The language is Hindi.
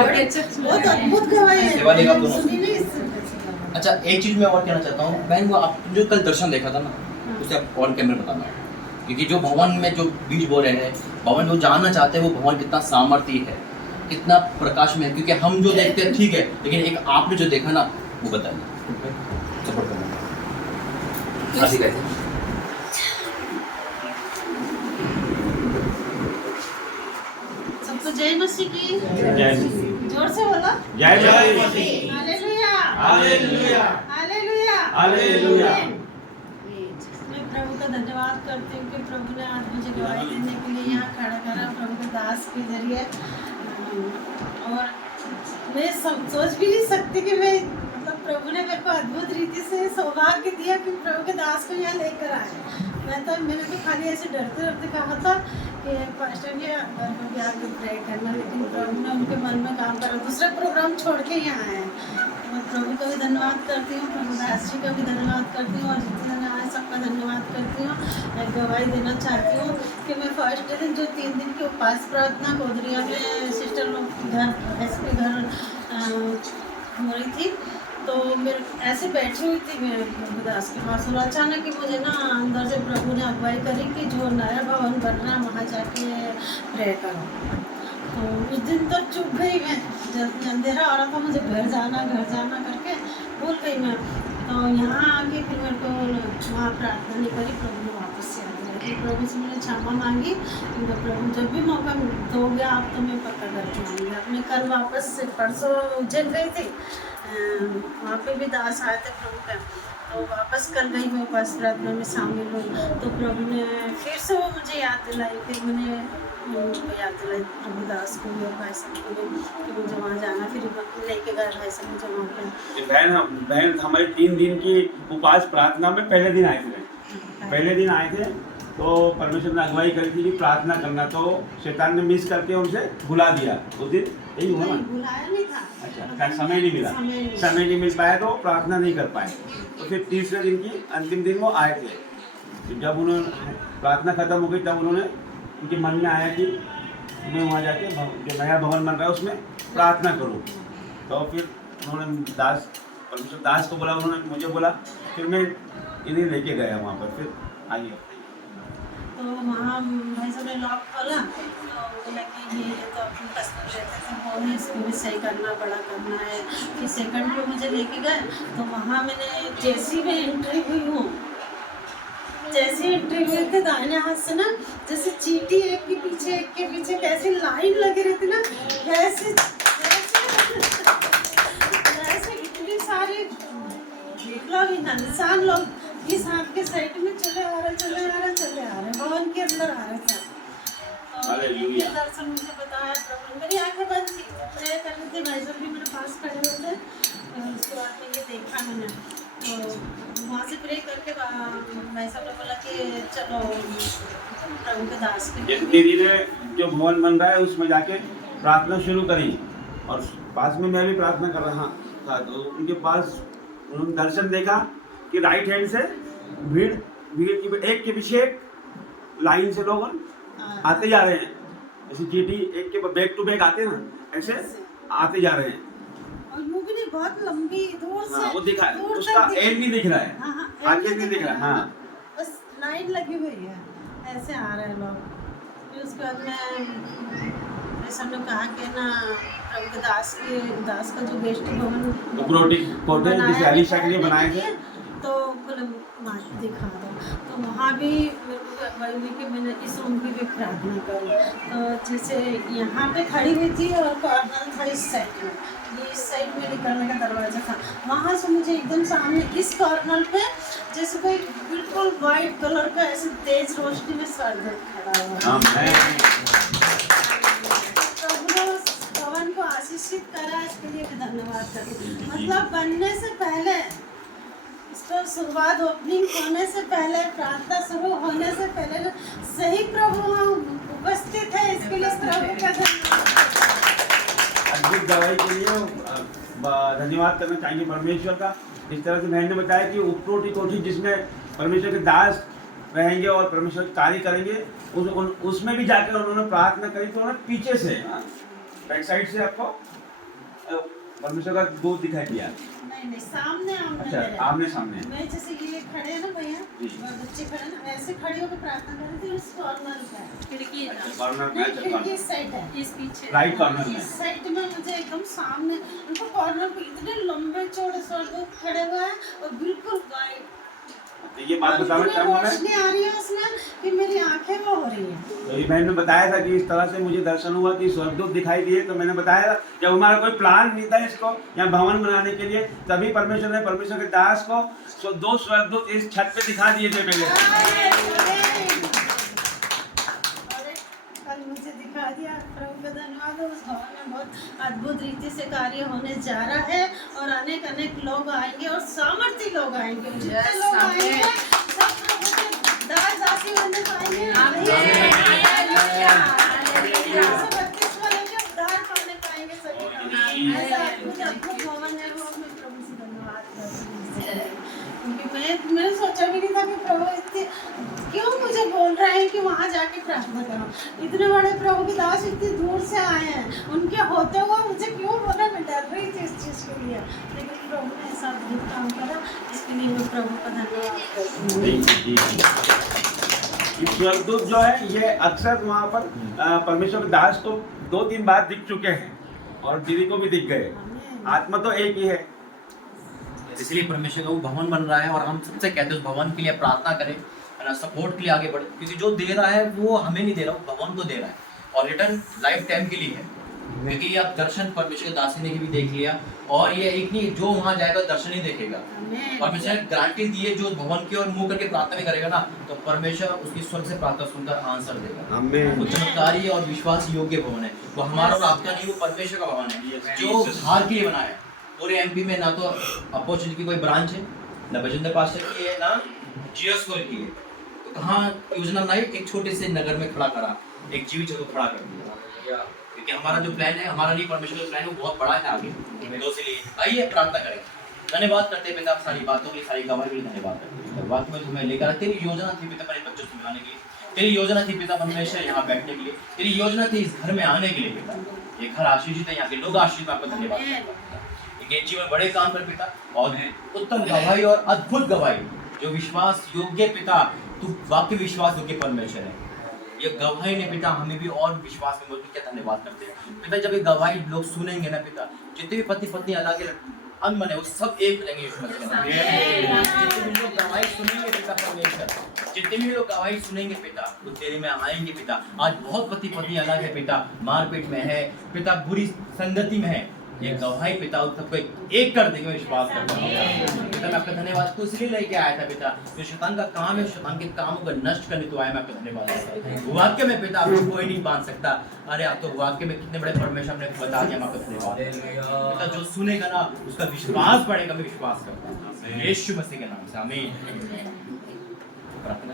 बहुत अद्भुत गवाही है, सेवा लेगा दोनों। सुनी नहीं इससे पहले। अच्छा एक चीज मैं और कहना चाहता हूँ बहन, वो आप जो कल दर्शन देखा था ना, उसे आप ऑन कैमरा बताना, क्योंकि जो भगवान में जो बीज बो रहे हैं, भगवान जो जानना चाहते हैं वो भगवान कितना सामर्थ्य है, कितना प्रकाश में है, क्योंकि हम जो देखते हैं ठीक है, लेकिन एक आपने जो देखा ना वो बताइए, सपोर्ट करना। आदि कहते हैं सबको जय मसीह की। जय मसीह। जोर से बोला। जय मसीह। Hallelujah hallelujah. Hallelujah hallelujah. मैं प्रभु का धन्यवाद करती हूँ कि प्रभु ने आज मुझे गवाही देने के लिए यहाँ खड़ा करा, प्रभु के दास के जरिए। और मैं सोच भी नहीं सकती कि मैं मतलब प्रभु ने मेरे को अद्भुत रीति से सौभाग्य दिया कि प्रभु के दास को यहाँ लेकर आए। मैंने तो खाली ऐसे डरते डरते कहा था कि पास्टर जी घर को भी आकर प्रे करना, लेकिन प्रभु ने उनके मन में काम करा, दूसरा प्रोग्राम छोड़ के यहाँ आए। मैं प्रभु का भी धन्यवाद करती हूँ, प्रभु दास जी का भी धन्यवाद करती हूँ, और जितने जन आए सबका धन्यवाद करती हूँ। एक गवाही देना चाहती हूँ कि मैं फर्स्ट दिन जो 3 दिन की उपास प्रार्थना गोदरिया में सिस्टर लोग घर ऐसे घर हो रही थी, तो मेरे ऐसे बैठी हुई थी मैं प्रभु दास के पास, और अचानक ही मुझे ना अंदर से प्रभु ने अगुवाई करी कि जो नया भवन बन रहा है वहाँ जाके प्रे करो। तो उस दिन तो चुप गई मैं, जब अंधेरा आ रहा था मुझे घर जाना करके भूल गई मैं। तो यहाँ आके फिर मेरे को वहाँ प्रार्थना नहीं करी, प्रभु ने वापस से आ गया। प्रभु से मैंने क्षमा मांगी, तो प्रभु जब भी मौका दोगे आप तो मैं पक्का करके आऊँगी। अपने कल वापस से परसों उज्जैन गई थी, वहाँ पे भी दास आए थे प्रभु का, तो वापस कर गई मैं उपास प्रार्थना में शामिल हुई। तो प्रभु ने फिर से वो मुझे याद दिलाई, फिर मैंने उनको याद दिलाई प्रभु दास को भी और भाई साहब को भी कि मुझे वहाँ जाना, फिर लेके गए भाई साहब मुझे वहाँ पे। बहन हमारी 3 दिन की उपास प्रार्थना में पहले दिन आए थे, तो परमेश्वर ने अगुवाई करी थी कि प्रार्थना करना, तो शैतान ने मिस करके उनसे भुला दिया। उस दिन यही हुआ ना, बुलाया नहीं था। अच्छा समय नहीं मिला, समय नहीं मिल पाया तो प्रार्थना नहीं कर पाए। तो फिर तीसरे दिन की अंतिम दिन वो आए थे, तो जब उन्होंने प्रार्थना खत्म हो गई तब उन्होंने उनके मन में आया कि मैं वहाँ जाके जो नया भवन बन रहा है उसमें प्रार्थना करूँ। तो फिर उन्होंने परमेश्वर दास को बोला, उन्होंने मुझे बोला, फिर मैं इन्हें लेके गया वहाँ पर। फिर आइए तो वहाँ भाई साहब ने लॉक खोला, तो बोला कि ये तो अपने कस्टमर रहते थे, बोले इसको भी सही करना, बड़ा करना है। फिर सेकंड पे मुझे लेके गए, तो वहाँ मैंने जैसी मैं एंट्री हुई हूँ, जैसी एंट्री हुई थी दाहिने हाथ से ना जैसे चींटी एक के पीछे कैसी लाइन लगी रहती ना, वैसे इतनी सारी लोग इंसान लोग इस हाथ के साइड में चले आ रहे भवन के अंदर आ रहे थे। हालेलुया। दर्शन मुझे बताया प्रभु, मेरी आंखें बंद थी, प्रे कर रही थी, भाई साहब भी मेरे पास खड़े हुए थे। उसके बाद में ये देखा मैंने, तो वहाँ से प्रे करके भाई साहब ने बोला कि चलो प्रभु के दास के दीदी ने जो भवन बन रहा है उसमें जाके प्रार्थना शुरू करी, और पास में मैं भी प्रार्थना कर रहा था। तो उनके पास उन्होंने दर्शन देखा कि राइट हैंड से भीड़ की एक के पीछे एक लाइन से लोग आते जा रहे हैं, जैसे चींटी एक के बैक टू बैक आते हैं ना, ऐसे आते जा रहे हैं। और वो भी नहीं बहुत लंबी दूर से, हाँ, वो दिखा है, उसका एंड नहीं दिख रहा है, आगे नहीं दिख रहा है। हाँ, बस लाइन लगी हुई है, ऐसे आ रहे हैं लोग। फिर उसके बाद मैं सबने कहा कि ना प्रभु के दास का जो गेस्ट भवन कोटे जिसे अलीशा के लिए बनाए थे, तो बोले दिखा दो। तो वहाँ भी मेरे को अगवाई हुई कि मैंने इस रूम की भी प्रार्थना करी। तो जैसे यहाँ पे खड़ी हुई थी और कॉर्नर था इस साइड में, ये इस साइड में निकलने का दरवाज़ा था, वहाँ से मुझे एकदम सामने इस कॉर्नर पे जैसे कोई बिल्कुल वाइट कलर का ऐसे तेज रोशनी में स्वर्ग खड़ा हुआ। प्रभु ने उस भवन को आशीषित करा, इसके लिए भी धन्यवाद करती हूँ। मतलब बनने से पहले, इसको शुरुआत ओपनिंग होने से पहले, प्रार्थना शुरू होने से पहले सही प्रभु वहाँ उपस्थित है, इसके लिए प्रभु का अद्भुत गवाही के लिए धन्यवाद करना चाहिए परमेश्वर का। इस तरह से बहन ने बताया कि उपरोटी कोठी जिसमें परमेश्वर के दास रहेंगे और परमेश्वर कार्य करेंगे, उसमें भी जाकर उन्होंने प्रार्थना करी। तो उन्होंने पीछे से बैक साइड से आपको परमेश्वर का दूत दिखाई दिया? नहीं सामने आमने अच्छा, मेरे। आमने सामने। मैं जैसे ये खड़े हैं ना भैया जी। और बच्चे खड़े हैं ना ऐसे खड़ी होकर प्रार्थना कर रही थी उस कॉर्नर पे खिड़की है अच्छा, ना, कॉर्नर में, नहीं अच्छा, खिड़की कॉर्नर। इस साइड है इस पीछे राइट कॉर्नर में। इस साइड में मुझे एकदम सामने उनको कॉर्नर पे इतने लंबे चौड़े स्वर्गदूत खड़े हुए हैं और बिल्कुल गाइड तो ये बात बताना इतनी चाहूंगा मैं। रोशनी आ रही है उसमें कि मेरी आंखें वो हो रही हैं तो ये बहन ने बताया था कि इस तरह से मुझे दर्शन हुआ कि स्वर्गदूत दिखाई दिए, तो मैंने बताया जब हमारा कोई प्लान नहीं था इसको यहाँ भवन बनाने के लिए, तभी परमेश्वर ने परमेश्वर के दास को दो स्वर्गदूत इस छत पे दिखा दिए थे पहले। अरे, कल मुझे दिखा दिया प्रभु का धन्यवाद है। उस भवन में बहुत अद्भुत रीति से कार्य होने जा रहा है और अनेक अनेक लोग आएंगे और सामर्थी लोग आएंगे जितने लोग आएंगे सब प्रभु के दास दासी बनने पाएंगे। 132 वाले के उद्धार पाने पाएंगे सभी। ऐसा अद्भुत अद्भुत भवन है वो मैं प्रभु से धन्यवाद करती हूँ क्योंकि मैंने सोचा भी नहीं था कि प्रभु इतने क्यों मुझे बोल रहे हैं कि वहाँ जाके प्रार्थना करो। इतने बड़े प्रभु के दास इतनी दूर से आए हैं, उनके होते हुए मुझे क्यों बोला, मैं डर रही थी इस चीज़ के लिए, लेकिन प्रभु ने ऐसा अद्भुत काम करा, इसके लिए मैं प्रभु का धन्यवाद करती हूँ। स्वर्गदूत जो है ये अक्सर वहाँ पर परमेश्वर के दास को 2-3 बार दिख चुके हैं और दीदी को भी दिख गए। आत्मा तो एक ही है, इसलिए परमेश्वर का वो भवन बन रहा है और हम सबसे कहते हैं उस भवन के लिए प्रार्थना करें, है ना, सपोर्ट के लिए आगे बढ़े, क्योंकि जो दे रहा है वो हमें नहीं दे रहा, वो भवन को दे रहा है और रिटर्न लाइफ टाइम के लिए है। क्योंकि ये आप दर्शन परमेश्वर के दासी ने भी देख लिया और ये एक नहीं जो वहाँ जाएगा दर्शन ही देखेगा। परमेश्वर ने गारंटी दी है जो भवन की ओर मुंह करके प्रार्थना भी करेगा ना तो परमेश्वर उसकी स्वर्ग से प्रार्थना सुनकर आंसर देगा। वो चमत्कारी और विश्वास योग्य भवन है, वो हमारा और आपका नहीं, वो परमेश्वर का भवन है जो हार के लिए बना है। पूरे एमपी में ना तो अपॉर्चुनिटी की कोई ब्रांच है, ना बजेंद्र पास्टर की है, ना जीएस को की है, तो कहाँ योजना बनाई, एक छोटे से नगर में खड़ा करा, एक जीवित को खड़ा कर दिया। क्योंकि हमारा जो प्लान है, हमारा नहीं परमेश्वर का प्लान है, वो बहुत बड़ा है आगे। तो इसलिए आइए प्रार्थना करें, धन्यवाद करते पिता सारी बातों के लिए, सारी गवाही के लिए धन्यवाद करते। बात में तुम्हें लेकर तेरी योजना थी पिता मेरे बच्चों को मिलाने के लिए, तेरी योजना थी पिता परमेश्वर यहाँ बैठने के लिए, तेरी योजना थी इस घर में आने के लिए पिता, ये घर आशीषित है, यहाँ के लोग आशीषित, आपका धन्यवाद। ये जीवन बड़े काम पर पिता और उत्तम गवाही और अद्भुत गवाही जो विश्वास योग्य पिता, तू वाक्य विश्वास योग्य परमेश्वर है। ये गवाही ने पिता हमें भी और विश्वास में बोल के धन्यवाद करते हैं पिता। जब ये गवाही लोग सुनेंगे ना पिता, जितने भी पति पत्नी अलग अंग बने वो सब एक रहेंगे यीशु मसीह के नाम में। जितने भी लोग गवाही सुनेंगे पिता परमेश्वर, जितने भी लोग गवाही सुनेंगे पिता वो तेरे में आएंगे पिता। आज बहुत पति पत्नी अलग है पिता, मारपीट में है पिता, बुरी संगति में है, ये गवाही पिता उन सबको एक कर देंगे, विश्वास करता हूं पिता। मैं आपका धन्यवाद को इसलिए लेके आया था पिता, जो शैतान का काम है, शैतान के कामों को नष्ट करने तो आया। मैं आपका धन्यवाद वाक्य में पिता आपको कोई नहीं बांध सकता। अरे आप तो वाक्य में कितने बड़े परमेश्वर ने बता दिया। मैं आपका धन्यवाद पिता, जो सुनेगा ना उसका विश्वास बढ़ेगा। मैं विश्वास करता हूँ यीशु मसीह के नाम से, आमीन। प्रार्थना